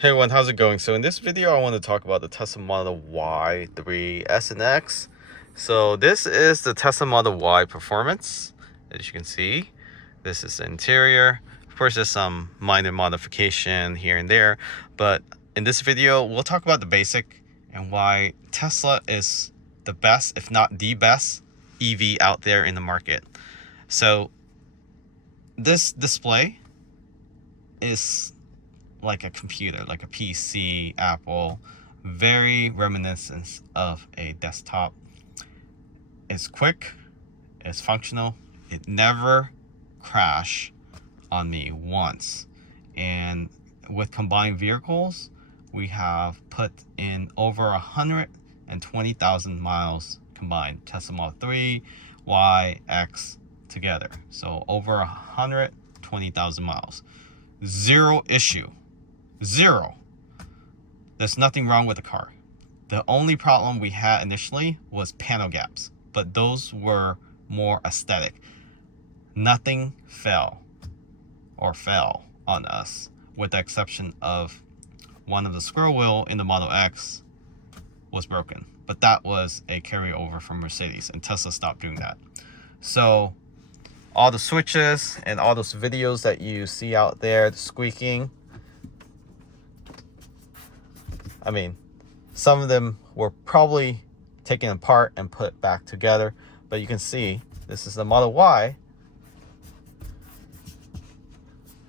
Hey everyone, how's it going? So in this video, I want to talk about the Tesla Model Y, 3, S, and X. So this is the Tesla Model Y performance. As you can see, this is the interior. Of course, there's some minor modification here and there, but in this video, we'll talk about the basic and why Tesla is the best, if not the best, EV out there in the market. So this display is like a computer, like a PC, Apple, very reminiscent of a desktop. It's quick, it's functional, it never crashed on me once. And with combined vehicles, we have put in over 120,000 miles combined, Tesla Model 3, Y, X together. So over 120,000 miles. Zero issue. Zero. There's nothing wrong with the car. The only problem we had initially was panel gaps, but those were more aesthetic. Nothing fell on us, with the exception of one of the squirrel wheel in the Model X was broken, but that was a carryover from Mercedes, and Tesla stopped doing that. So all the switches and all those videos that you see out there, the squeaking, I mean, some of them were probably taken apart and put back together, but you can see this is the Model Y.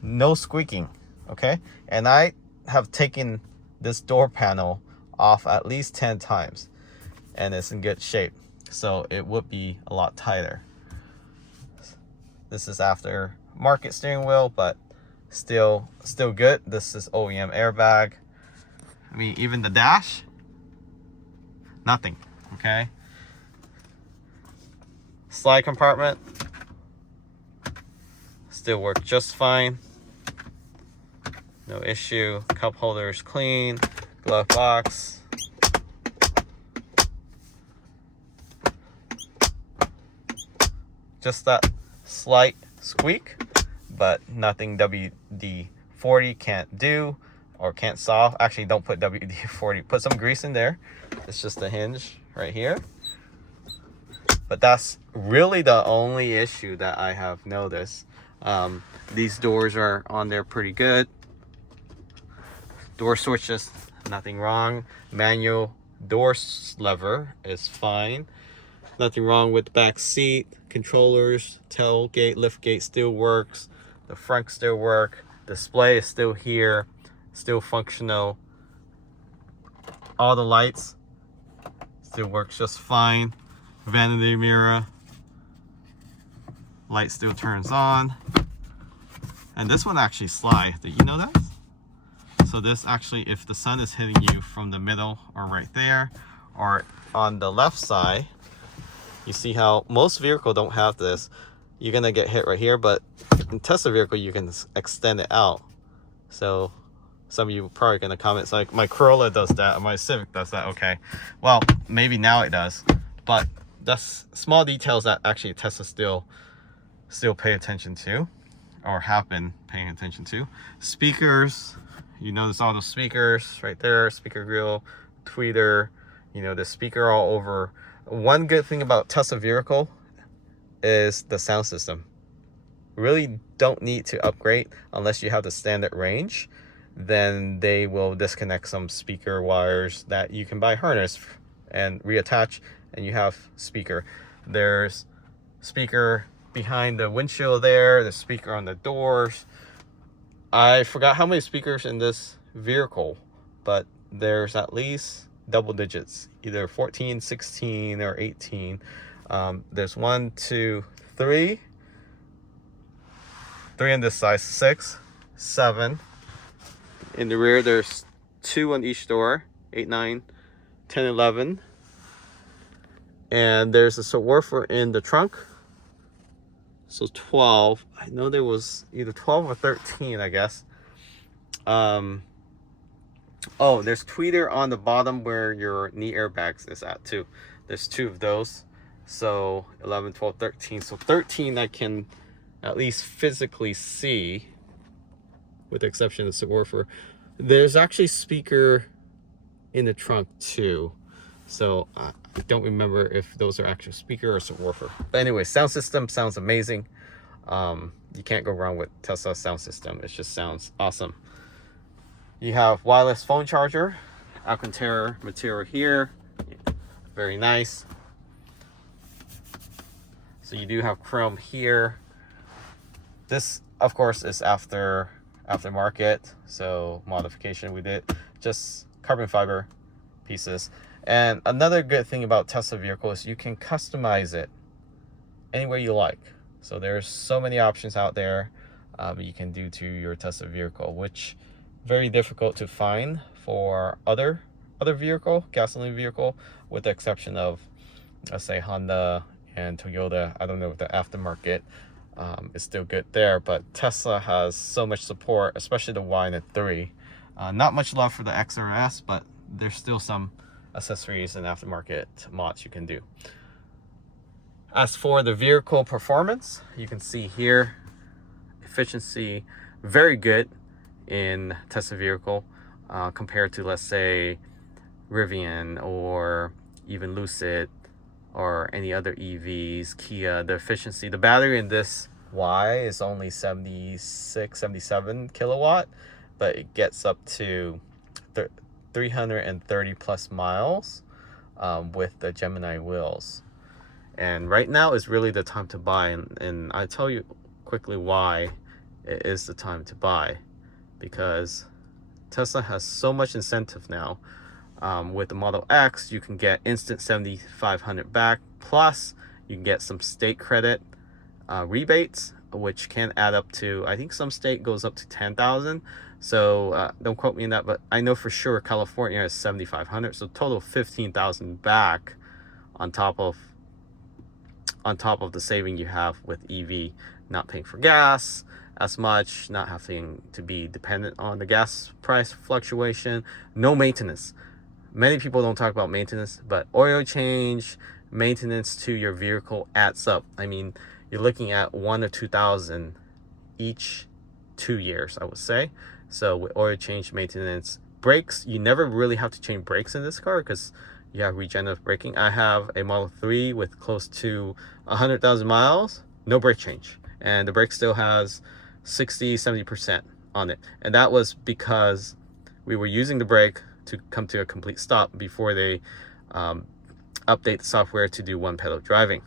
No squeaking, okay? And I have taken this door panel off at least 10 times, and it's in good shape, so it would be a lot tighter. This is after market steering wheel, but still good. This is OEM airbag. I mean, even the dash, nothing, okay? Slide compartment, still works just fine. No issue. Cup holder is clean. Glove box. Just that slight squeak, but nothing WD-40 can't do or can't solve. Actually, don't put WD-40. Put some grease in there. It's just a hinge right here. But that's really the only issue that I have noticed. These doors are on there pretty good. Door switches, nothing wrong. Manual door lever is fine. Nothing wrong with the back seat. Controllers, tailgate, liftgate still works. The front still work. Display is still here. Still functional. All the lights still works just fine. Vanity mirror. Light still turns on. And this one actually slides. Did you know that? So this actually, if the sun is hitting you from the middle or right there, or on the left side, you see how most vehicles don't have this. You're gonna get hit right here, but in Tesla vehicle, you can extend it out. So some of you are probably gonna comment, it's like, my Corolla does that, my Civic does that. Okay, well, maybe now it does, but that's small details that actually Tesla still pay attention to, or have been paying attention to. Speakers, you notice all those speakers right there, speaker grill, tweeter, you know, the speaker all over. One good thing about Tesla vehicle is the sound system. Really don't need to upgrade unless you have the standard range. Then they will disconnect some speaker wires that you can buy harness and reattach, and you have speaker. There's speaker behind the windshield there, the speaker on the doors. I forgot how many speakers in this vehicle, but there's at least double digits, either 14, 16, or 18. There's 1, 2, 3 on this side, 6, 7. In the rear, there's 2 on each door, 8, 9, 10, 11. And there's a subwoofer in the trunk. So 12. I know there was either 12 or 13, I guess. Oh, there's tweeter on the bottom where your knee airbags is at too. There's 2 of those. So 11, 12, 13. So 13 I can at least physically see, with the exception of the subwoofer. There's actually speaker in the trunk too. So I don't remember if those are actual speaker or subwoofer. But anyway, sound system sounds amazing. You can't go wrong with Tesla sound system. It just sounds awesome. You have wireless phone charger, Alcantara material here, very nice. So you do have chrome here. This, of course, is aftermarket, so modification we did, just carbon fiber pieces. And another good thing about Tesla vehicles, you can customize it any way you like. So there's so many options out there you can do to your Tesla vehicle, which very difficult to find for other vehicle, gasoline vehicle, with the exception of, let's say, Honda and Toyota. I don't know if the aftermarket is still good there, but Tesla has so much support, especially the Y and the 3. Not much love for the X or S, but there's still some accessories and aftermarket mods you can do. As for the vehicle performance, you can see here, efficiency very good in Tesla vehicle compared to, let's say, Rivian or even Lucid or any other EVs, Kia. The efficiency, the battery in this Y is only 76, 77 kilowatt, but it gets up to 330 plus miles with the Gemini wheels. And right now is really the time to buy, and I'll tell you quickly why it is the time to buy. Because Tesla has so much incentive now. With the Model X, you can get instant $7,500 back, plus you can get some state credit rebates, which can add up to, I think some state goes up to 10,000. So don't quote me on that, but I know for sure California is 7,500, so total 15,000 back on top of the saving you have with EV, not paying for gas as much, not having to be dependent on the gas price fluctuation, no maintenance. Many people don't talk about maintenance, but oil change, maintenance to your vehicle adds up. I mean, you're looking at 1,000 or 2,000 each 2 years, I would say. So with oil change, maintenance, brakes, you never really have to change brakes in this car because you have regenerative braking. I have a Model 3 with close to 100,000 miles, no brake change. And the brake still has 60-70% on it. And that was because we were using the brake to come to a complete stop before they update the software to do one pedal driving.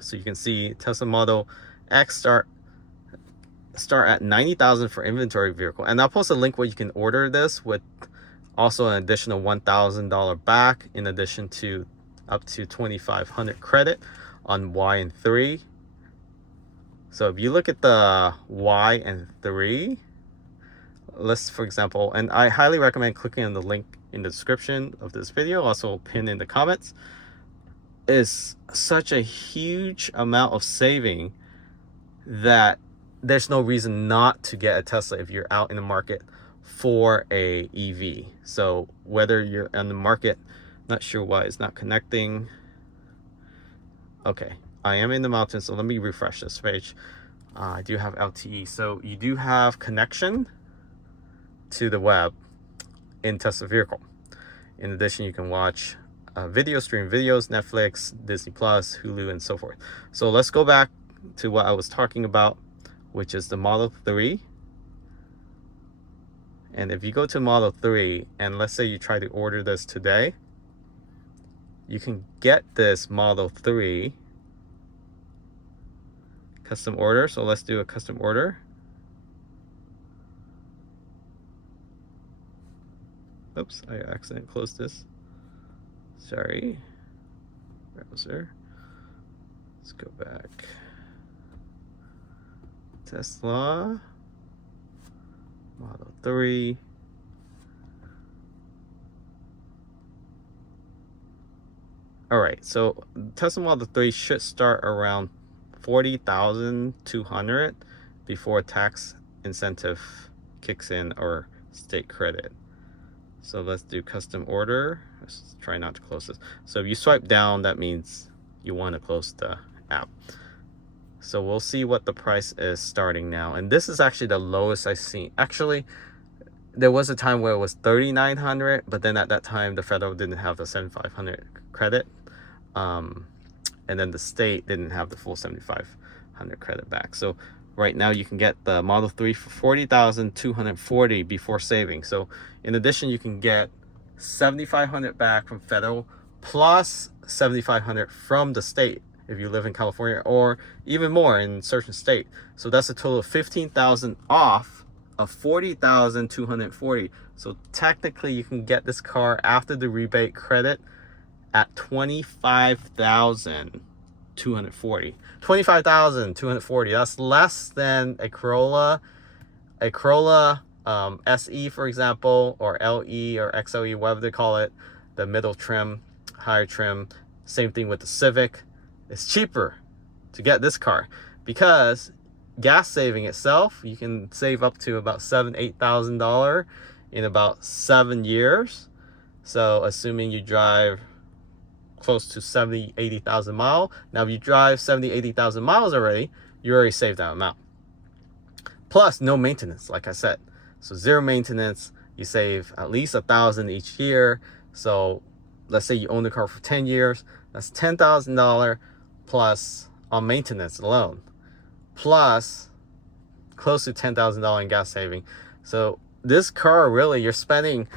So you can see Tesla Model X start at 90,000 for inventory vehicle. And I'll post a link where you can order this with also an additional $1,000 back, in addition to up to 2,500 credit on Y and 3. So if you look at the Y and 3 list, for example, and I highly recommend clicking on the link in the description of this video, also pinned in the comments, is such a huge amount of saving that there's no reason not to get a Tesla if you're out in the market for a EV. So whether you're on the market, not sure why it's not connecting. Okay, I am in the mountains, so let me refresh this page. I do have LTE, so you do have connection to the web in Tesla vehicle. In addition, you can watch video, stream videos, Netflix, Disney Plus, Hulu, and so forth. So let's go back to what I was talking about, which is the Model 3. And if you go to Model 3, and let's say you try to order this today, you can get this Model 3 custom order. So let's do a custom order. Oops, I accidentally closed this. Sorry. Browser. Let's go back. Tesla Model 3. All right, so Tesla Model 3 should start around 40,200 before tax incentive kicks in or state credit. So let's do custom order. Let's try not to close this. So if you swipe down, that means you want to close the app. So we'll see what the price is starting now. And this is actually the lowest I've seen. Actually, there was a time where it was $3,900, but then at that time the federal didn't have the $7,500 credit, and then the state didn't have the full $7,500 credit back. So right now you can get the Model 3 for $40,240 before saving. So in addition, you can get $7,500 back from federal plus $7,500 from the state if you live in California, or even more in certain state. So that's a total of $15,000 off of $40,240. So technically you can get this car after the rebate credit at $25,240. $25,240. That's less than a Corolla SE, for example, or LE or XLE, whatever they call it, the middle trim, higher trim. Same thing with the Civic. It's cheaper to get this car because gas saving itself, you can save up to about $8,000 in about 7 years. So assuming you drive close to 80,000 miles. Now, if you drive 80,000 miles already, you already saved that amount. Plus, no maintenance, like I said. So zero maintenance, you save at least $1,000 each year. So let's say you own the car for 10 years. That's $10,000 plus on maintenance alone, plus close to $10,000 in gas saving. So this car, really, you're spending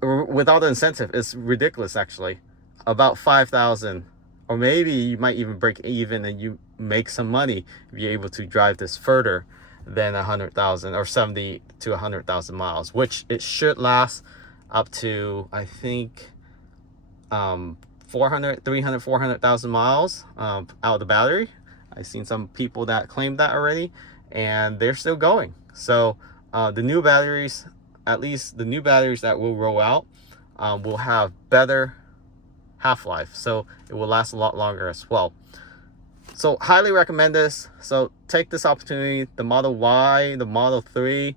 without the incentive, it's ridiculous actually, about $5,000, or maybe you might even break even and you make some money if you're able to drive this further than 100,000 or 70 to 100,000 miles, which it should last up to, I think, 400,000 miles out of the battery. I've seen some people that claim that already, and they're still going. So the new batteries, at least the new batteries that will roll out, will have better half-life, so it will last a lot longer as well. So highly recommend this. So take this opportunity. The Model Y, the Model 3,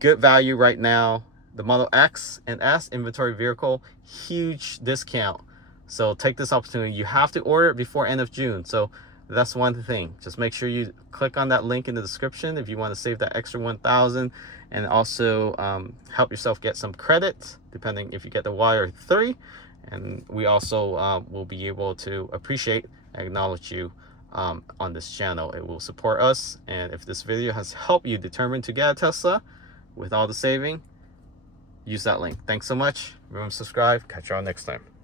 good value right now. The Model X and S inventory vehicle, huge discount. So take this opportunity. You have to order it before end of June. So that's one thing. Just make sure you click on that link in the description if you want to save that extra $1,000, and also help yourself get some credit depending if you get the Y or 3. And we also will be able to appreciate and acknowledge you on this channel. It will support us. And if this video has helped you determine to get a Tesla with all the saving, use that link. Thanks so much. Remember to subscribe. Catch you all next time.